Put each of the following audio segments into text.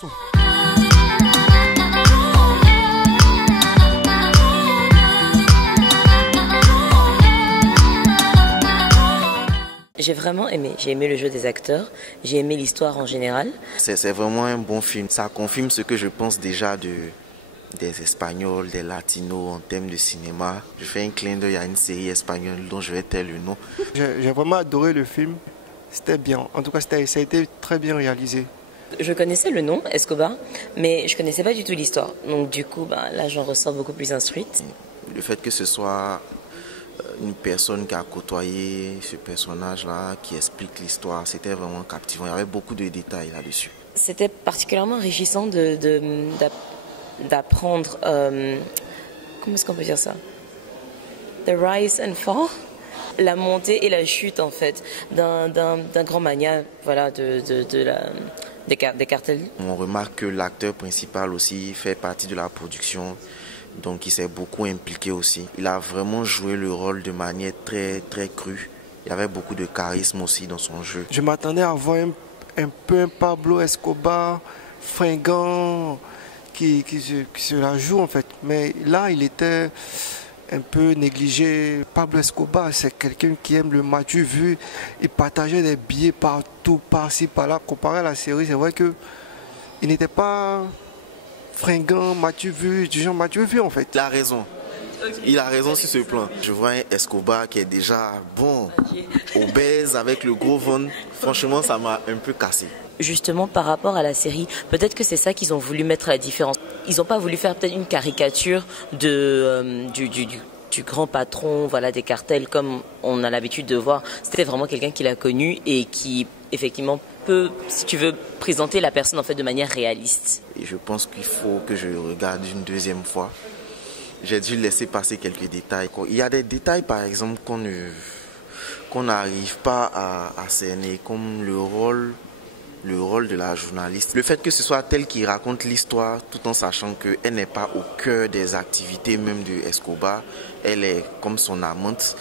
J'ai vraiment aimé. J'ai aimé le jeu des acteurs, j'ai aimé l'histoire en général. C'est vraiment un bon film. Ça confirme ce que je pense déjà des Espagnols, des Latinos en termes de cinéma. Je fais un clin d'œil à une série espagnole dont je vais taire le nom. J'ai vraiment adoré le film. C'était bien. En tout cas, ça a été très bien réalisé. Je connaissais le nom, Escobar, mais je connaissais pas du tout l'histoire. Donc du coup, là, j'en ressors beaucoup plus instruite. Le fait que ce soit une personne qui a côtoyé ce personnage-là, qui explique l'histoire, c'était vraiment captivant. Il y avait beaucoup de détails là-dessus. C'était particulièrement enrichissant d'apprendre, comment est-ce qu'on peut dire ça? The rise and fall? La montée et la chute, en fait, d'un grand mania, voilà, des cartels. On remarque que l'acteur principal aussi fait partie de la production, donc il s'est beaucoup impliqué aussi. Il a vraiment joué le rôle de manière très, très crue. Il y avait beaucoup de charisme aussi dans son jeu. Je m'attendais à voir un peu un Pablo Escobar fringant qui se la joue, en fait. Mais là, il était un peu négligé. Pablo Escobar, c'est quelqu'un qui aime le matu vu. Il partageait des billets partout, par-ci, par-là. Comparé à la série, c'est vrai que il n'était pas fringant, matu vu, du genre matu vu, en fait. Il a raison. Il a raison sur ce plan. Je vois un Escobar qui est déjà bon, obèse, avec le gros ventre. Franchement, ça m'a un peu cassé. Justement, par rapport à la série, peut-être que c'est ça qu'ils ont voulu mettre à la différence. Ils n'ont pas voulu faire peut-être une caricature du grand patron, voilà, des cartels, comme on a l'habitude de voir. C'était vraiment quelqu'un qui l'a connu et qui, effectivement, peut, si tu veux, présenter la personne en fait de manière réaliste. Et je pense qu'il faut que je regarde une deuxième fois. J'ai dû laisser passer quelques détails. Il y a des détails, par exemple, qu'on n'arrive pas à cerner, comme le rôle de la journaliste. Le fait que ce soit elle qui raconte l'histoire tout en sachant qu'elle n'est pas au cœur des activités même de Escobar, elle est comme son amante,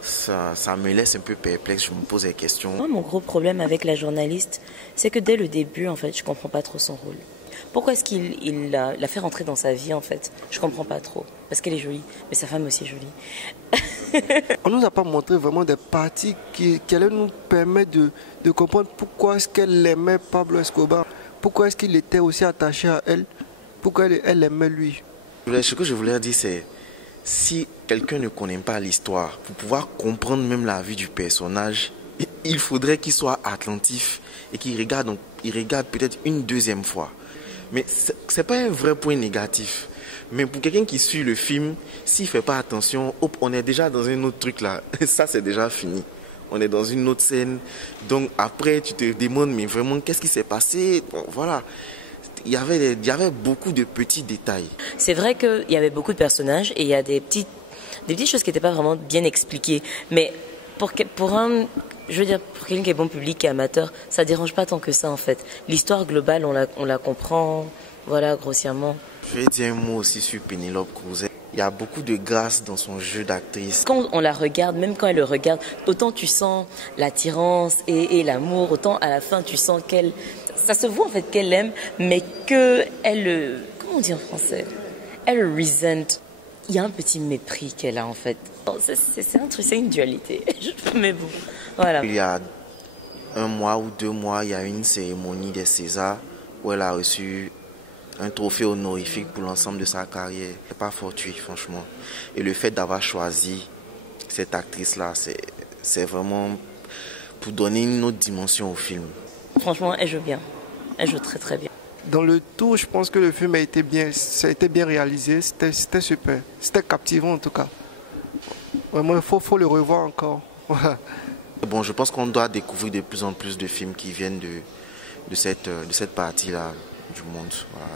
ça me laisse un peu perplexe, je me pose des questions. Moi, mon gros problème avec la journaliste, c'est que dès le début, en fait, je comprends pas trop son rôle. Pourquoi est-ce qu'il l'a fait rentrer dans sa vie, en fait? Je comprends pas trop. Parce qu'elle est jolie, mais sa femme aussi est jolie. On nous a pas montré vraiment des parties qui allaient nous permettre de comprendre pourquoi est-ce qu'elle aimait Pablo Escobar, pourquoi est-ce qu'il était aussi attaché à elle, pourquoi elle aimait lui. Ce que je voulais dire, c'est si quelqu'un ne connaît pas l'histoire, pour pouvoir comprendre même la vie du personnage, il faudrait qu'il soit attentif et qu'il regarde peut-être une deuxième fois. Mais c'est pas un vrai point négatif. Mais pour quelqu'un qui suit le film, s'il fait pas attention, hop, on est déjà dans un autre truc là. Ça, c'est déjà fini. On est dans une autre scène. Donc après, tu te demandes, mais vraiment, qu'est-ce qui s'est passé? Bon, voilà. Il y avait beaucoup de petits détails. C'est vrai qu'il y avait beaucoup de personnages et il y a des petites choses qui n'étaient pas vraiment bien expliquées. Mais pour quelqu'un qui est bon public et amateur, ça ne dérange pas tant que ça en fait. L'histoire globale, on la comprend, voilà, grossièrement. Je vais dire un mot aussi sur Penélope Cruz. Il y a beaucoup de grâce dans son jeu d'actrice. Quand on la regarde, même quand elle le regarde, autant tu sens l'attirance et l'amour, autant à la fin tu sens qu'elle... Ça se voit en fait qu'elle aime, mais qu'elle... Comment on dit en français? Elle resent. Il y a un petit mépris qu'elle a en fait. C'est un truc, c'est une dualité. Mais bon, voilà. Il y a 1 mois ou 2 mois, il y a eu une cérémonie des Césars où elle a reçu un trophée honorifique pour l'ensemble de sa carrière. C'est pas fortuit, franchement. Et le fait d'avoir choisi cette actrice-là, c'est vraiment pour donner une autre dimension au film. Franchement, elle joue bien. Elle joue très très bien. Dans le tout, je pense que le film ça a été bien réalisé. C'était super. C'était captivant en tout cas. Vraiment, il faut le revoir encore. Bon, je pense qu'on doit découvrir de plus en plus de films qui viennent de cette partie-là du monde. Voilà.